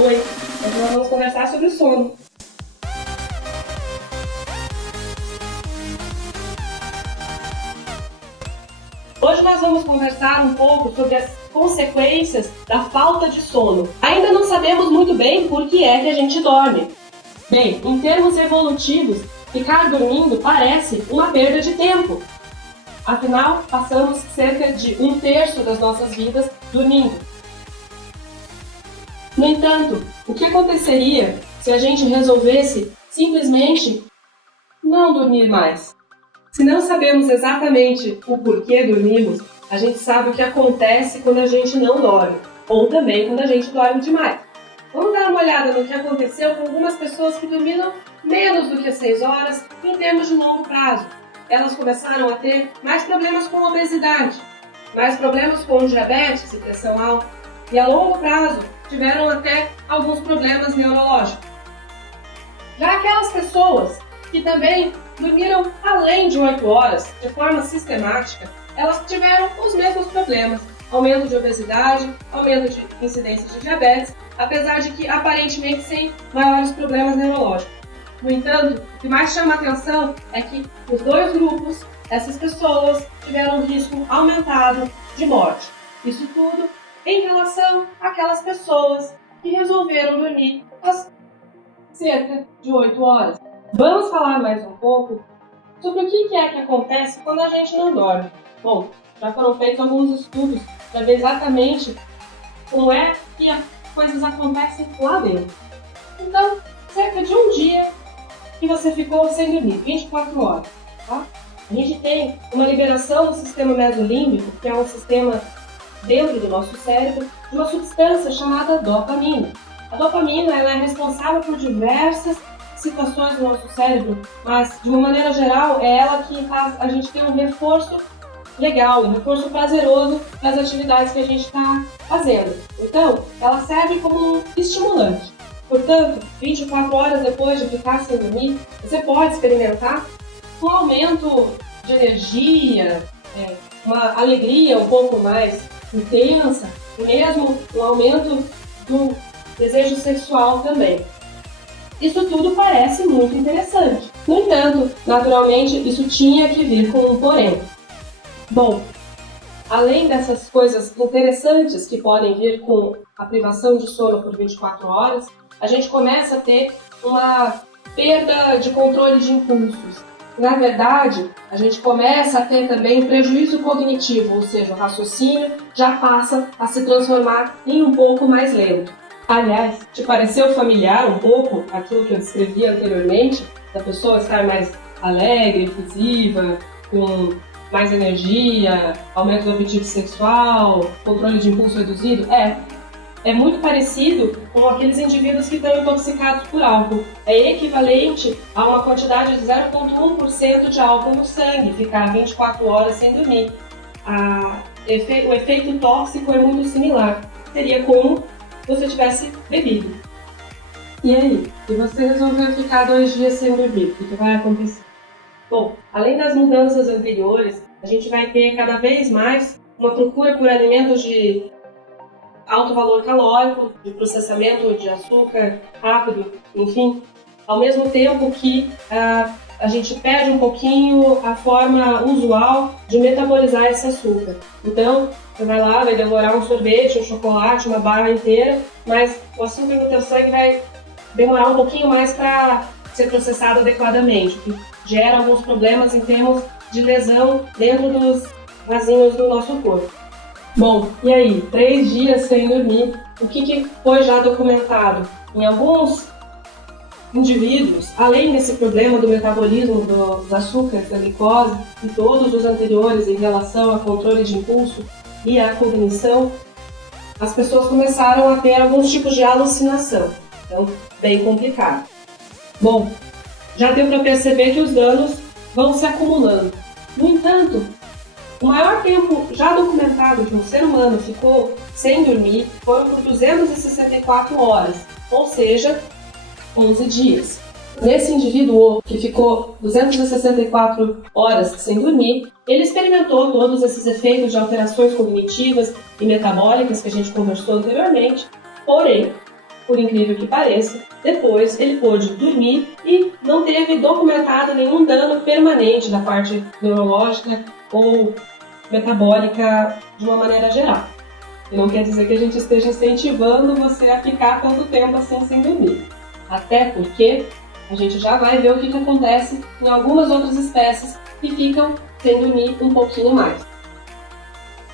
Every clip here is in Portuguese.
Oi, hoje nós vamos conversar sobre o sono. Hoje nós vamos conversar um pouco sobre as consequências da falta de sono. Ainda não sabemos muito bem por que é que a gente dorme. Bem, em termos evolutivos, ficar dormindo parece uma perda de tempo. Afinal, passamos cerca de 1/3 das nossas vidas dormindo. No entanto, o que aconteceria se a gente resolvesse simplesmente não dormir mais? Se não sabemos exatamente o porquê dormimos, a gente sabe o que acontece quando a gente não dorme, ou também quando a gente dorme demais. Vamos dar uma olhada no que aconteceu com algumas pessoas que dormiram menos do que 6 horas em termos de longo prazo. Elas começaram a ter mais problemas com obesidade, mais problemas com diabetes e pressão alta, e a longo prazo tiveram até alguns problemas neurológicos. Já aquelas pessoas que também dormiram além de 8 horas, de forma sistemática, elas tiveram os mesmos problemas: aumento de obesidade, aumento de incidência de diabetes, apesar de que aparentemente sem maiores problemas neurológicos. No entanto, o que mais chama a atenção é que os dois grupos, essas pessoas, tiveram um risco aumentado de morte. Isso tudo em relação àquelas pessoas que resolveram dormir às cerca de 8 horas. Vamos falar mais um pouco sobre o que é que acontece quando a gente não dorme. Bom, já foram feitos alguns estudos para ver exatamente como é que as coisas acontecem lá dentro. Então, cerca de um dia que você ficou sem dormir, 24 horas, tá? A gente tem uma liberação do sistema mesolímbico, que é um sistema dentro do nosso cérebro, de uma substância chamada dopamina. A dopamina ela é responsável por diversas situações do nosso cérebro, mas de uma maneira geral é ela que faz a gente ter um reforço legal, um reforço prazeroso das atividades que a gente está fazendo. Então, ela serve como um estimulante. Portanto, 24 horas depois de ficar sem dormir, você pode experimentar um aumento de energia, uma alegria um pouco mais intensa e mesmo um aumento do desejo sexual também. Isso tudo parece muito interessante. No entanto, naturalmente, isso tinha que vir com um porém. Bom, além dessas coisas interessantes que podem vir com a privação de sono por 24 horas, a gente começa a ter uma perda de controle de impulsos. Na verdade, a gente começa a ter também prejuízo cognitivo, ou seja, o raciocínio já passa a se transformar em um pouco mais lento. Aliás, te pareceu familiar um pouco aquilo que eu descrevi anteriormente, da pessoa estar mais alegre, efusiva, com mais energia, aumento do apetite sexual, controle de impulso reduzido? É muito parecido com aqueles indivíduos que estão intoxicados por álcool. É equivalente a uma quantidade de 0,1% de álcool no sangue, ficar 24 horas sem dormir. O efeito tóxico é muito similar. Seria como se você tivesse bebido. E aí? Se você resolver ficar 2 dias sem dormir, o que vai acontecer? Bom, além das mudanças anteriores, a gente vai ter cada vez mais uma procura por alimentos de alto valor calórico, de processamento de açúcar rápido, enfim, ao mesmo tempo que a gente perde um pouquinho a forma usual de metabolizar esse açúcar. Então, você vai lá, vai devorar um sorvete, um chocolate, uma barra inteira, mas o açúcar no teu sangue vai demorar um pouquinho mais para ser processado adequadamente, o que gera alguns problemas em termos de lesão dentro dos vasinhos do nosso corpo. Bom, e aí? 3 dias sem dormir, o que foi já documentado? Em alguns indivíduos, além desse problema do metabolismo dos açúcares, da glicose e todos os anteriores em relação ao controle de impulso e à cognição, as pessoas começaram a ter alguns tipos de alucinação. Então, bem complicado. Bom, já deu para perceber que os danos vão se acumulando. No entanto, o maior tempo já documentado que um ser humano ficou sem dormir foram por 264 horas, ou seja, 11 dias. Nesse indivíduo que ficou 264 horas sem dormir, ele experimentou todos esses efeitos de alterações cognitivas e metabólicas que a gente conversou anteriormente, porém, por incrível que pareça, depois ele pôde dormir e não teve documentado nenhum dano permanente da parte neurológica ou metabólica de uma maneira geral. E não quer dizer que a gente esteja incentivando você a ficar tanto tempo assim sem dormir. Até porque a gente já vai ver o que acontece em algumas outras espécies que ficam sem dormir um pouquinho mais.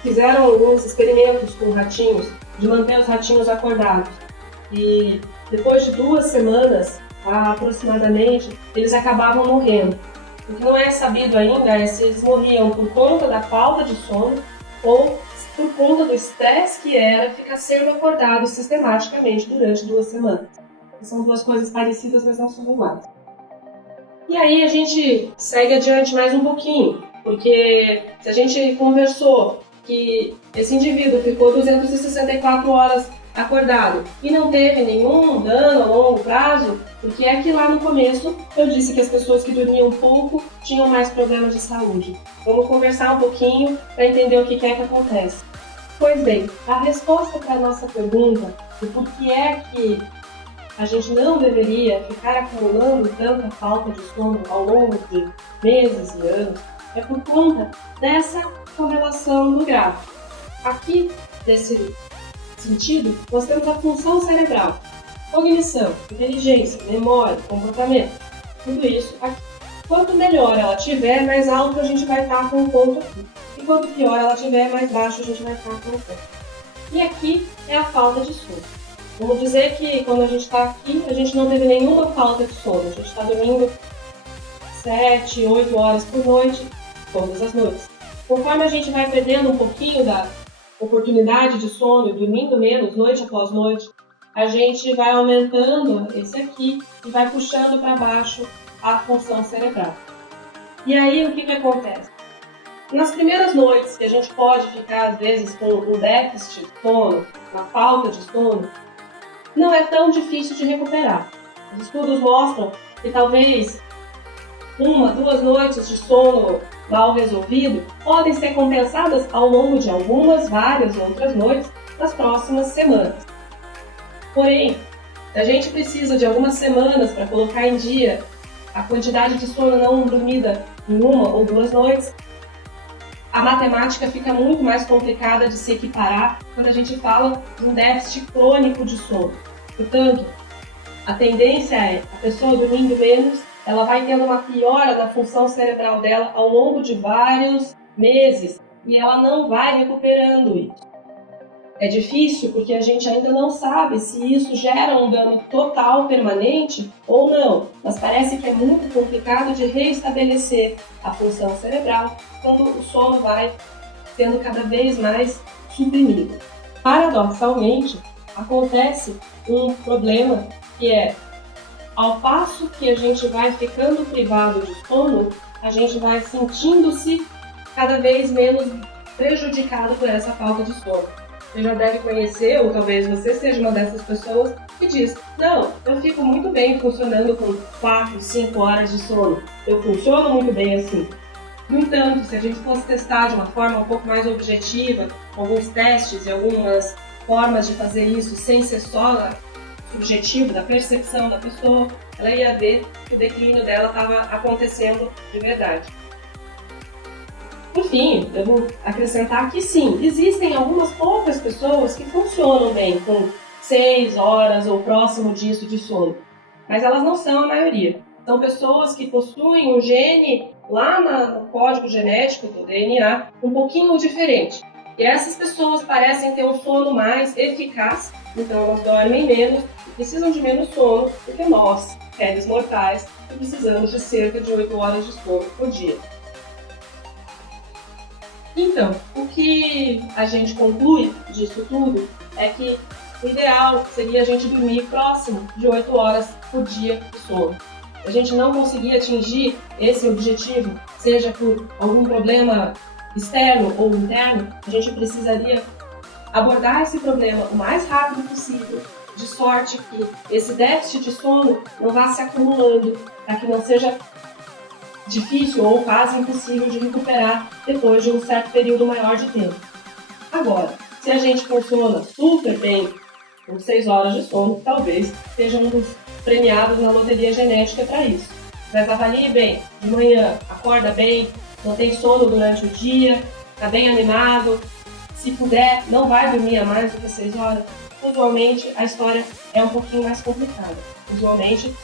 Fizeram alguns experimentos com ratinhos, de manter os ratinhos acordados. E depois de 2 semanas, aproximadamente, eles acabavam morrendo. O que não é sabido ainda é se eles morriam por conta da falta de sono ou por conta do estresse que era ficar sendo acordado sistematicamente durante 2 semanas. São 2 coisas parecidas, mas não são iguais. E aí a gente segue adiante mais um pouquinho, porque se a gente conversou que esse indivíduo ficou 264 horas acordado e não teve nenhum dano a longo prazo, porque é que lá no começo eu disse que as pessoas que dormiam pouco tinham mais problemas de saúde. Vamos conversar um pouquinho para entender o que é que acontece. Pois bem, a resposta para a nossa pergunta de por que é que a gente não deveria ficar acumulando tanta falta de sono ao longo de meses e anos é por conta dessa correlação no gráfico. Aqui, nesse sentido, nós temos a função cerebral, cognição, inteligência, memória, comportamento, tudo isso aqui. Quanto melhor ela tiver, mais alto a gente vai estar com o ponto aqui. E quanto pior ela tiver, mais baixo a gente vai estar com o ponto. E aqui é a falta de sono. Vamos dizer que quando a gente está aqui, a gente não teve nenhuma falta de sono. A gente está dormindo 7, 8 horas por noite, todas as noites. Conforme a gente vai perdendo um pouquinho da oportunidade de sono e dormindo menos noite após noite, a gente vai aumentando esse aqui e vai puxando para baixo a função cerebral. E aí o que acontece? Nas primeiras noites que a gente pode ficar às vezes com um déficit de sono, uma falta de sono, não é tão difícil de recuperar. Os estudos mostram que talvez 1, 2 noites de sono mal resolvido podem ser compensadas ao longo de várias outras noites nas próximas semanas. Porém, se a gente precisa de algumas semanas para colocar em dia a quantidade de sono não dormida em 1 ou 2 noites, a matemática fica muito mais complicada de se equiparar quando a gente fala de um déficit crônico de sono. Portanto, a tendência é a pessoa dormindo menos, ela vai tendo uma piora da função cerebral dela ao longo de vários meses e ela não vai recuperando isso. É difícil porque a gente ainda não sabe se isso gera um dano total permanente ou não, mas parece que é muito complicado de reestabelecer a função cerebral quando o sono vai sendo cada vez mais suprimido. Paradoxalmente, acontece um problema que é, ao passo que a gente vai ficando privado de sono, a gente vai sentindo-se cada vez menos prejudicado por essa falta de sono. Você já deve conhecer, ou talvez você seja uma dessas pessoas que diz: não, eu fico muito bem funcionando com 4, 5 horas de sono. Eu funciono muito bem assim. No entanto, se a gente fosse testar de uma forma um pouco mais objetiva, alguns testes e algumas formas de fazer isso sem ser só subjetivo, da percepção da pessoa, ela ia ver que o declínio dela estava acontecendo de verdade. Por fim, eu vou acrescentar que sim, existem algumas poucas pessoas que funcionam bem com 6 horas ou próximo disso de sono, mas elas não são a maioria. São pessoas que possuem um gene lá no código genético do DNA um pouquinho diferente. E essas pessoas parecem ter um sono mais eficaz, então elas dormem menos e precisam de menos sono do que nós, réis mortais, que precisamos de cerca de 8 horas de sono por dia. Então, o que a gente conclui disso tudo é que o ideal seria a gente dormir próximo de 8 horas por dia de sono. Se a gente não conseguir atingir esse objetivo, seja por algum problema externo ou interno, a gente precisaria abordar esse problema o mais rápido possível, de sorte que esse déficit de sono não vá se acumulando, para que não seja difícil ou quase impossível de recuperar depois de um certo período maior de tempo. Agora, se a gente funciona super bem com 6 horas de sono, talvez seja um dos premiados na loteria genética para isso. Mas avalie bem, de manhã, acorda bem, não tem sono durante o dia, está bem animado. Se puder, não vai dormir a mais do que 6 horas. Usualmente, a história é um pouquinho mais complicada. Usualmente,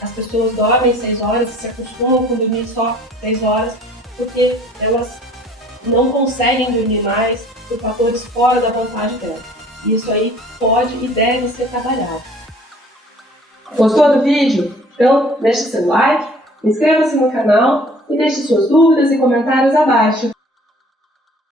as pessoas dormem 6 horas e se acostumam com dormir só 6 horas porque elas não conseguem dormir mais por fatores fora da vontade delas. Isso aí pode e deve ser trabalhado. Gostou do vídeo? Então, deixe seu like, inscreva-se no canal e deixe suas dúvidas e comentários abaixo.